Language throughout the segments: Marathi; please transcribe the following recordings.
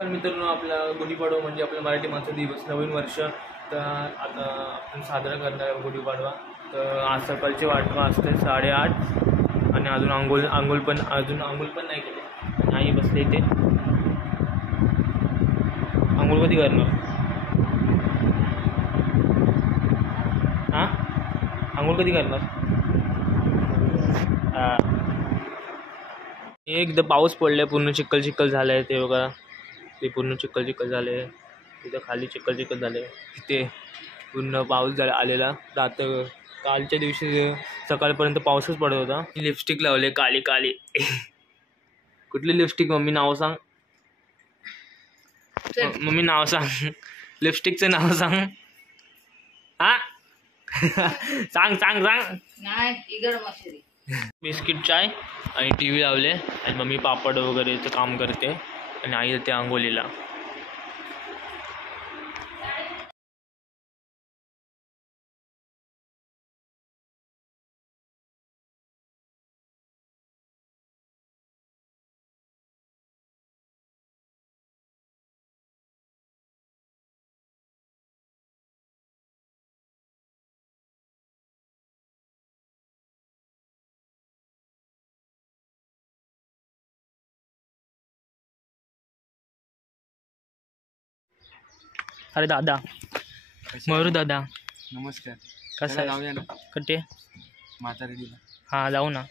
पण मित्रांनो, आपला गुढीपाडवा म्हणजे आपला मराठी माणसाचा दिवस, नवीन वर्ष. तर आता आपण साजरा करणार आहे गुढीपाडवा. तर आज सकाळचे 8 वाजता 8:30 आणि अजून आंघोळ पण नाही केले. नाही बसले इथे. आंघोळ कधी करणार? हां, आंघोळ कधी करणार? एकदा पाऊस पडलाय, पूर्ण चिखल झालाय. ते बघा, ते पूर्ण चिखल झाले. तिथं खाली चिखल झाले. तिथे पूर्ण पाऊस आलेला. कालच्या दिवशी सकाळपर्यंत पाऊसच पडत होता. लिपस्टिक लावले काली काली. कुठली लिपस्टिक? मम्मी नाव सांग. मम्मी नाव सांग. लिपस्टिकचं नाव सांग. हा सांग सांग सांग. बिस्किट, चाय आणि टी व्ही लावले. आणि मम्मी पापड वगैरेचं काम करते आणि आई येते आंघोळीला. अरे दादा, मयूर दादा, नमस्कार. कसं जाऊया ना कटे? म्हातारी दिला. हां, जाऊ ना.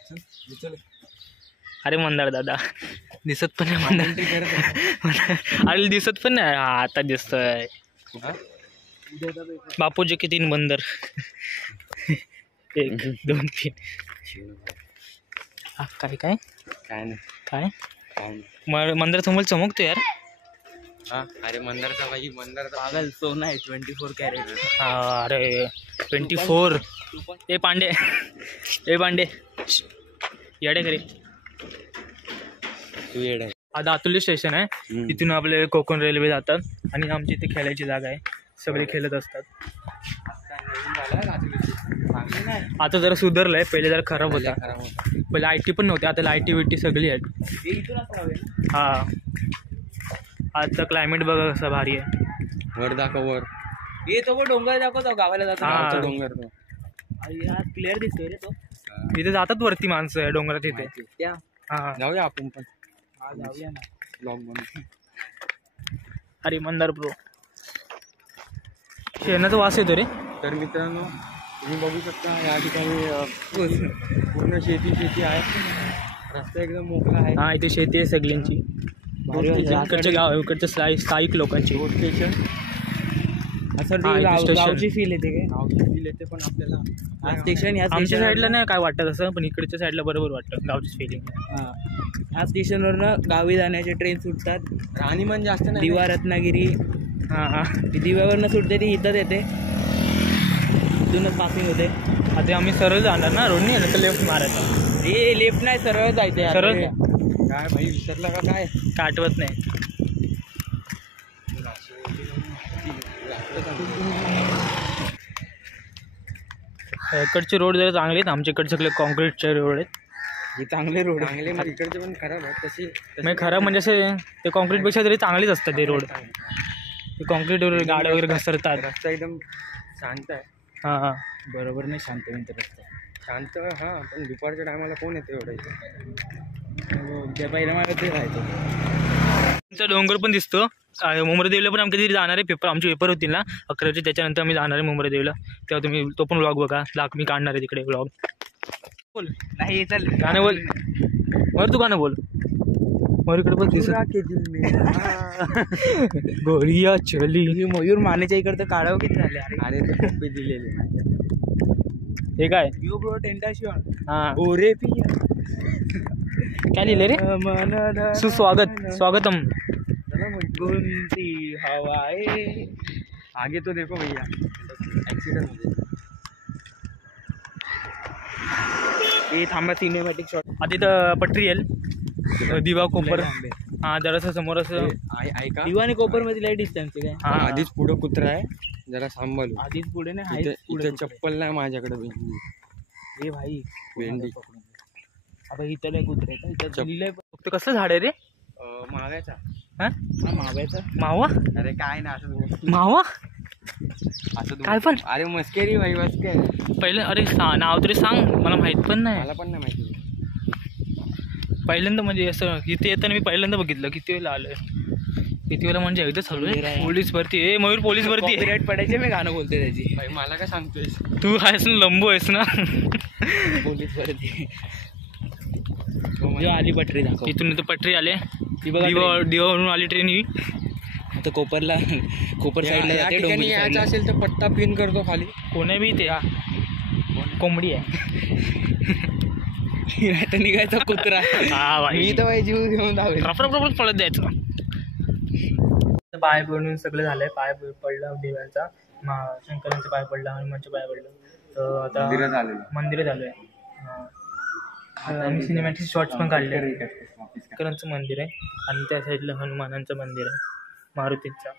चल. अरे मंदार दादा दिसत पण नाही. अरे दिसत पण नाही. हा आता दिसतोय. बापूजी की 3 बंदर. 1 2 3. काय काय काय नाही. काय मंदार समोर चमकतो यार. हा, अरे मंदारचा भाई, मंदारचा पागल सोना आहे. 24 कॅरेट. हा, अरे 24. ए पांडे येडे घरी. तू येड आहे. आता अतुल्य स्टेशन आहे. तिथून आपले कोकण रेल्वे जातात आणि आमची इथे खेळायची जागा आहे. सगळे खेळत असतात. आता जरा सुधारलंय. पहिले जरा खराब होता. पहिले IT पण नव्हते. आता लाईटी विटी सगळी आहेत. हा, आता क्लायमेट बघा कसं भारी आहे. वर दाखव. वर तो डोंगर दाखवतो. गावाला जातो डोंगर. तो क्लिअर दिसतोय रे तो. इथे जातात वरती माणसं डोंगरात इथे. हा, जाऊया आपण पण. जाऊया ना. ब्लॉग बनवू. अरे मंदार ब्रो, शेणाचा वास येतो रे. तर मित्रांनो, तुम्ही बघू शकता या ठिकाणी पूर्ण शेती आहे. रस्ता एकदम मोकळा आहे. हा, इथे शेती आहे सगळ्यांची. इकडच्या गाव, इकडच्या स्थायिक लोकांची. स्टेशन असं गावची फील येते काय? गावची फील येते. पण आपल्याला स्टेशन आमच्या साईडला नाही काय वाटत असं, पण इकडच्या साईडला बरोबर वाटतं गावची फिलिंग. ह्या स्टेशनवरनं गावी जाण्याचे ट्रेन सुटतात. राहणीमान जास्त नाही. दिवा, रत्नागिरी. हां, दिव्यावरनं सुटते ती इथंच येते. इथूनच पासिंग होते. आता आम्ही सरळ जाणार ना रोडनी, तर लेफ्ट मारायचा. हे लेफ्ट नाही, सरळ जायचं. सरळ काय भाई, विसरला का काय? आठवत नाही. इकडचे रोड जरा चांगले आहेत. आमच्या इकडचे सगळे कॉन्क्रीटचे रोड आहेत. हे चांगले रोड चांगले. मग इकडचे पण खराब आहेत. तशी म्हणजे खराब म्हणजे असे ते कॉन्क्रीटपेक्षा तरी चांगलेच असतात ते रोड. ते कॉन्क्रीट गाड्या वगैरे घसरतात. रस्ता एकदम शांत आहे. हां, बरोबर नाही शांत रस्ता. शांत. हां, पण दुपारच्या टायमाला कोण येते एवढं इथे? ज्या पहिल्या मला ते राहायचं. तुमचा डोंगर पण दिसतो. मुंब्रादेवीला पण आमच्या तिथे जाणार आहे. आमचे पेपर होतील ना 11चे, त्याच्यानंतर आम्ही जाणार आहे मुंब्रादेवीला. तेव्हा तुम्ही तो पण व्लॉग बघा. मी काढणार आहे तिकडे व्लॉग. बोल नाही, चल गाणं बोल. वर तू गाणं बोल. वर इकडे पण दिसत. गोळिया चली. मयूर मानेच्या इकडे तर काढावं किती झाले. अरे ते कप्पे दिलेले माझ्या. हे काय? यो ब्रो टेंटाशियन. हां, ओरे पिया. काय लिहिले रे? स्वागतम. गुंती हवाए. आगे तो देखो भैया, ऍक्सिडेंट हो जाए. हे थांबा, सिनेमॅटिक शॉट. आता इथं पटरी येईल. दिवा कोपर. हां, जरासं समोर असं. ऐका, दिवा आणि कोपर मध्ये लाईट डिस्टन्स काय? हां, आधीच पुढं कुत्रा आहे, जरा सांभाळू. आधीच पुढे नाही. इथे चप्पल नाही माझ्याकडे. भेंडी. हे भाई भेंडी. आता इथं नाही कुत्रे. इथं लिहिलंय फक्त कसलं झाड आहे रे? मागायचा. हा माव्याचा मावा अरे काय ना असं मावा असं काय पण? अरे मस्करी भाई मस्कर. पहिलं अरे नाव तरी सांग मला माहित पण नाही. मला पण नाही माहिती. पहिल्यांदा म्हणजे असं इथे येताना मी पहिल्यांदा बघितलं. किती वेळेला आलोय किती वेळेला म्हणजे एकदा चालू आहे. पोलीस भरती आहे मयूर पोलीस भरती आहे. कॉपीराइट पडायचे मी गाणं बोलते त्याची. भाई मला काय सांगतोय तू आहेस ना लंबू आहेस ना. पोलीस भरती जेव्हा आली पटरी दाखव. इथून इथं पटरी आले. ती बघा दिवावरून आली ट्रेन ही. आता कोपर साईडला या जाते ठिकाणी डोंबिवली यायचं साईडला. असेल तर पत्ता पिन करतो खाली. कोणी बी ते कोंबडी आहे. आता निघायचा कुत्रा. हा भाई मी तर भाई जीव घेऊन धावेल. रफरफ पळत द्यायचं. पाय पडून सगळं झालंय. पाय पडला देवांचा शंकरांचा पाय पडला हनुमानच्या पाय पडलं. तर आता मंदिर झालंय. आम्ही सिनेमॅटिक शॉर्ट्स पण काढले. शंकरांचं मंदिर आहे आणि त्या साईडला हनुमानांचं मंदिर आहे मारुतीचा.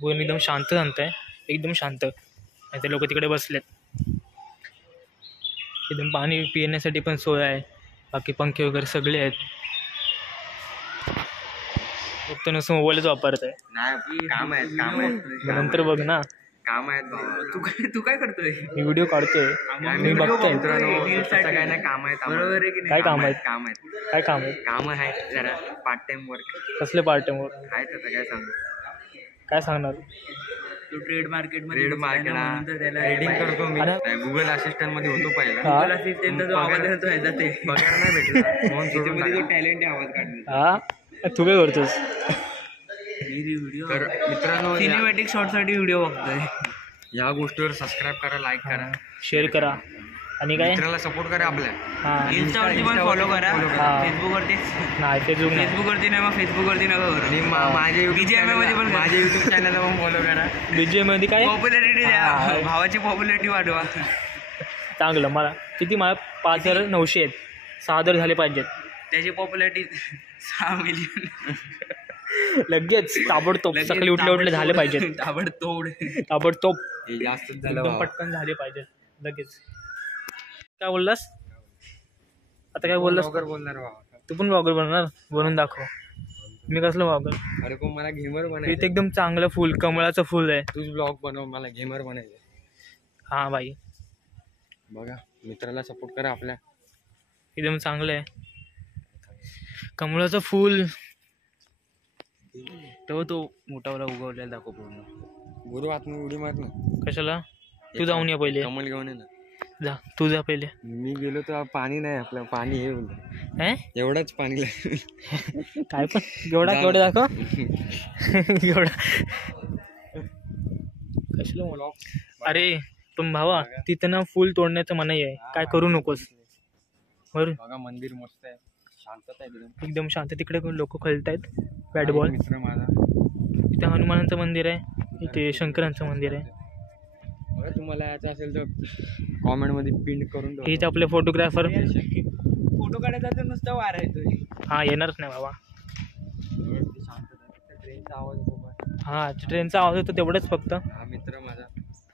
बोल एकदम शांत आहे एकदम शांत. नाही ते लोक तिकडे बसलेत. एकदम पाणी पिण्यासाठी पण सोय आहे. बाकी पंखे वगैरे सगळे आहेत. फक्त नुसतं मोबाईलच वापरत आहे. नाही काम आहेत नंतर बघ ना काम आहेत भावा. तू काय करतोय? मी व्हिडिओ काढतोय. मी बघतोय काय नाही काम आहेत. बरोबर आहे की नाही? काय काम आहेत काय काम आहे. काम आहेत जरा पार्ट टाइम वर्क कसले पार्ट टाइम आहेत. आता काय सांगू काय सांगणार. तू ट्रेड मार्केटमध्ये ट्रेड मार्केट ट्रेडिंग करतो मी. गुगल असिस्टंट मध्ये होतो पहिला. हा आवाज येतो ह्याचा ते पगार नाही भेटला म्हणून सोडून तो टाकला. टॅलेंट आहे आवाज काढण्याचा. हा तू काय करतोस. व्हिडिओ तर मित्रांनो सिनेमॅटिक शॉर्टसाठी व्हिडिओ बघतोय. या गोष्टीवर सबस्क्राईब करा लाईक करा शेअर करा आणि काय मित्राला सपोर्ट करा आपल्या. हां इन्स्टावरती पण फॉलो करा. हा. फेसबुकवरतीच नाही फेसबुक नाही फेसबुकवरती नाही मग फेसबुकवरती नका आणि करू. माझ्या BGMI मध्ये पण करा. माझ्या युट्यूब चॅनलला पण फॉलो करा. BGM मध्ये काय पॉप्युलॅरिटी द्या. हा. भावाची पॉप्युलॅरिटी वाढवा. चांगलं. मला किती मला 5,900 आहेत. 6,000 झाले पाहिजेत. त्याची पॉप्युलॅरिटी 6 मिलियन. लगेच ताबडतोब सकाळी उठले झाले पाहिजेत. ताबडतोड. ताबडतोब हे जास्तच झालं एकदम भावा. पटकन झाले पाहिजेत लगेच. काय बोललास आता. काय बोललास लवकर बोलणार भावा. तू पण ब्लॉगर बनणार. बनवून दाखव. मी कसलं ब्लॉगर. अरे पण मला गेमर इथे बनायचं. एकदम चांगलं फुल कमळाचं फुल आहे. तूच ब्लॉग बनव मला गेमर बनायचं. हा भाई बघा मित्राला सपोर्ट करा आपल्या. एकदम चांगलं आहे कमळाचं फुल. तो मोठावाला उगवलेला दाखव पूर्ण. गुरु आतमध्ये उडी मार ना. कशाला. तू जाऊन या पहिले. कमल घेऊन ये ना. जा तू जा पहिले. मी गेलो तर पाणी नाही आपलं. पाणी हे बोलतो हे एवढंच पाणी लागेल. काय पण केवढा दाखव. एवढा कशाला. अरे पण भावा तिथं ना फुल तोडण्याचं मनाई आहे. काय करू नकोस. बरं बघा मंदिर मस्त आहे. शांतता आहे एकदम शांत. तिकडे लोक खेळतायत बॅट बॉल. मित्र माझा. इथे हनुमानाचं मंदिर आहे. इथे शंकरांचं मंदिर आहे. बघा तुम्हाला याचं असेल तर कॉमेंट मध्ये पिन करून ठेवा. हेच आपले फोटोग्राफर. फोटो काढायचा तर नुसतं वारा येतोय. हा येणारच नाही बाबा. ट्रेनचा आवाज येतो बघा. हा ट्रेनचा आवाज येतो तेवढंच फक्त. हा मित्र माझा.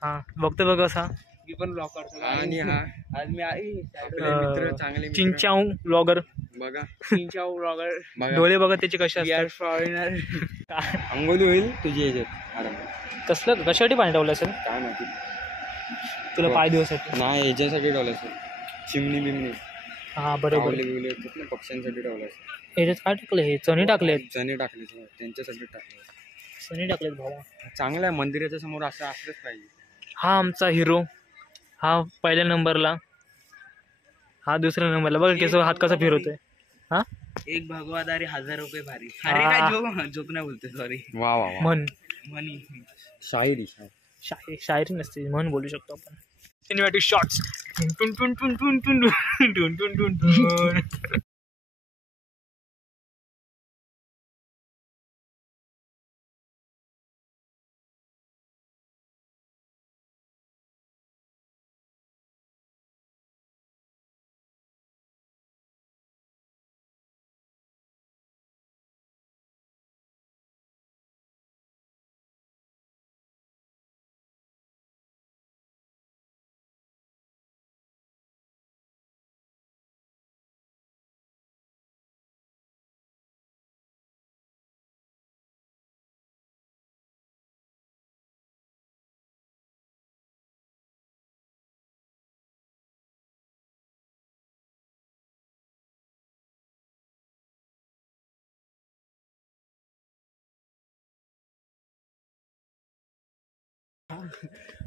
हा बघतो बघ असा. मी पण ब्लॉग काढतो. आणि हा आज मी आपले मित्र चांगले मित्र. चिंचाऊ ब्लॉगर. बघा चिंचाऊ ब्लॉगर. बघा डोळे बघा त्याचे कसे असतात. फॉरेनर. अंघोली होईल तुझी याच्यात आराम. कसलं कशासाठी पाणी ठेवलं असेल. काय माहिती. तुला पाय दिवसाठी. नाही याच्यासाठी ठेवलं असेल. चिमणी बिमणी हा बरोबर. कावले बिवले येतात ना पक्ष्यांसाठी ठेवलं असेल. याच्यात काय टाकलं. हे चणे टाकलेत. चणे टाकले त्यांच्यासाठी टाकले. चणे टाकलेत भावा. चांगलं आहे. मंदिराच्या समोर असं असलंच पाहिजे. हा आमचा हिरो. हा पहिल्या नंबरला. हा दुसऱ्या नंबरला. बघ केस हात कसा फिरवतोय. हा एक भगवादारी 1000 रुपये भारी. हा. अरे काय जोक नाही बोलतोय सॉरी. वा वा वा. म्हण. मनी. शायरी शायरी नसते म्हण बोलू शकतो आपण. Cinematic shots. टुन टुन टुन टुन टुन टुन टुन टुन टुन.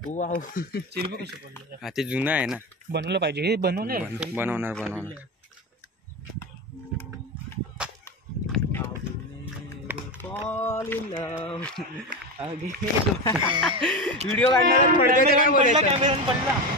वाव चिरबी कशी पडली हा ते जुनं आहे ना. बनवलं पाहिजे हे बनवलंय बनवणार व्हिडिओ काढणार कॅमेरा पडला